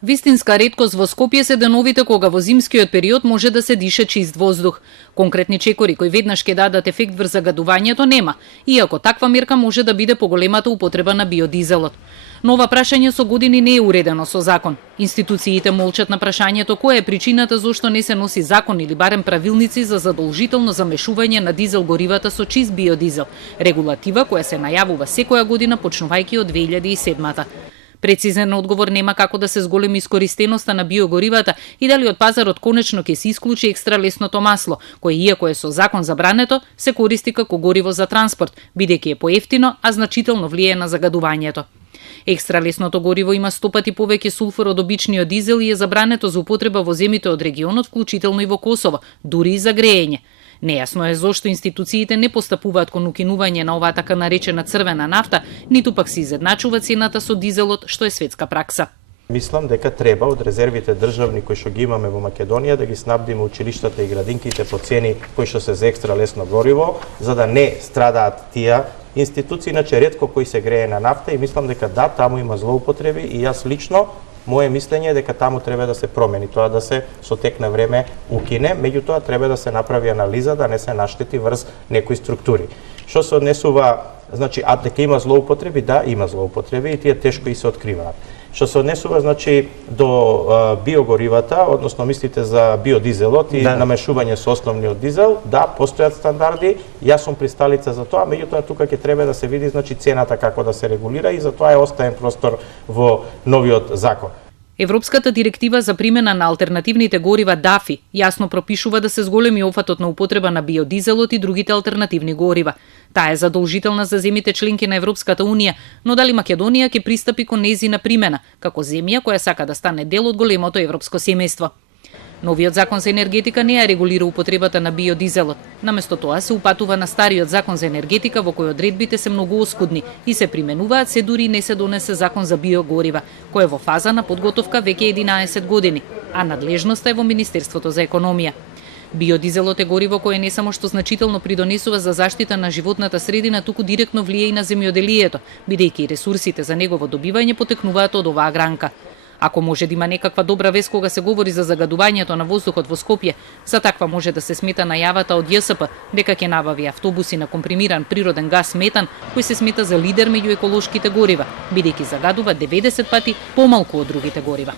Вистинска реткост во Скопје се деновите кога во зимскиот период може да се дише чист воздух. Конкретни чекори кои веднаш ќе дадат ефект врз загадувањето нема, иако таква мерка може да биде поголемата употреба на биодизелот. Но ова прашање со години не е уредено со закон. Институциите молчат на прашањето која е причината зошто не се носи закон или барем правилници за задолжително замешување на дизел горивата со чист биодизел, регулатива која се најавува секоја година почнувајќи од 2007-та. Прецизен одговор нема како да се зголеми искористеноста на биогоривата и дали од пазарот конечно ќе се исклучи екстра лесното масло, кое иако е со закон забрането, се користи како гориво за транспорт, бидејќи е поевтино, а значително влијае на загадувањето. Екстра лесното гориво има 100 пати повеќе сулфур од обичниот дизел и е забрането за употреба во земите од регионот, вклучително и во Косово, дури и за греење. Нејасно е зошто институциите не постапуваат кон укинување на оваа така наречена црвена нафта, ниту пак се изедначува цената со дизелот, што е светска пракса. Мислам дека треба од резервите државни кои што ги имаме во Македонија да ги снабдиме училиштата и градинките по цени кои што се за екстра лесно гориво, за да не страдаат тие институции, иначе ретко кои се грее на нафта и мислам дека да, таму има злоупотреби и јас лично моje мислење е дека таму треба да се промени, тоа да се со тек на време укине, меѓутоа треба да се направи анализа да не се наштети врз некои структури. Што се однесува, значи, а дека има злоупотреби, да, има злоупотреби и тие тешко и се откриваат. Што се однесува, значи, до биогоривата, односно мислите за биодизелот и намешување со основниот дизел, да, постојат стандарди, јас сум присталица за тоа, меѓутоа тука ќе треба да се види, значи, цената како да се регулира и за тоа е оставен простор во новиот закон. Европската директива за примена на алтернативните горива ДАФИ јасно пропишува да се зголеми опфатот на употреба на биодизелот и другите алтернативни горива. Таа е задолжителна за земите членки на Европската унија, но дали Македонија ќе пристапи кон нејзина примена, како земја која сака да стане дел од големото европско семејство? Новиот закон за енергетика не ја регулира употребата на биодизелот. Наместо тоа се упатува на стариот закон за енергетика во кој одредбите се многу оскудни и се применуваат се дури не се донесе закон за биогорива, кој е во фаза на подготовка веќе 11 години, а надлежноста е во Министерството за економија. Биодизелот е гориво кое не само што значително придонесува за заштита на животната средина, туку директно влијае и на земјоделието, бидејќи ресурсите за негово добивање потекнуваат од оваа гранка. Ако може да има некаква добра вест кога се говори за загадувањето на воздухот во Скопје, за таква може да се смета најавата од ЈСП дека ќе набави автобуси на компримиран природен газ метан, кој се смета за лидер меѓу еколошките горива, бидејќи загадува 90 пати помалку од другите горива.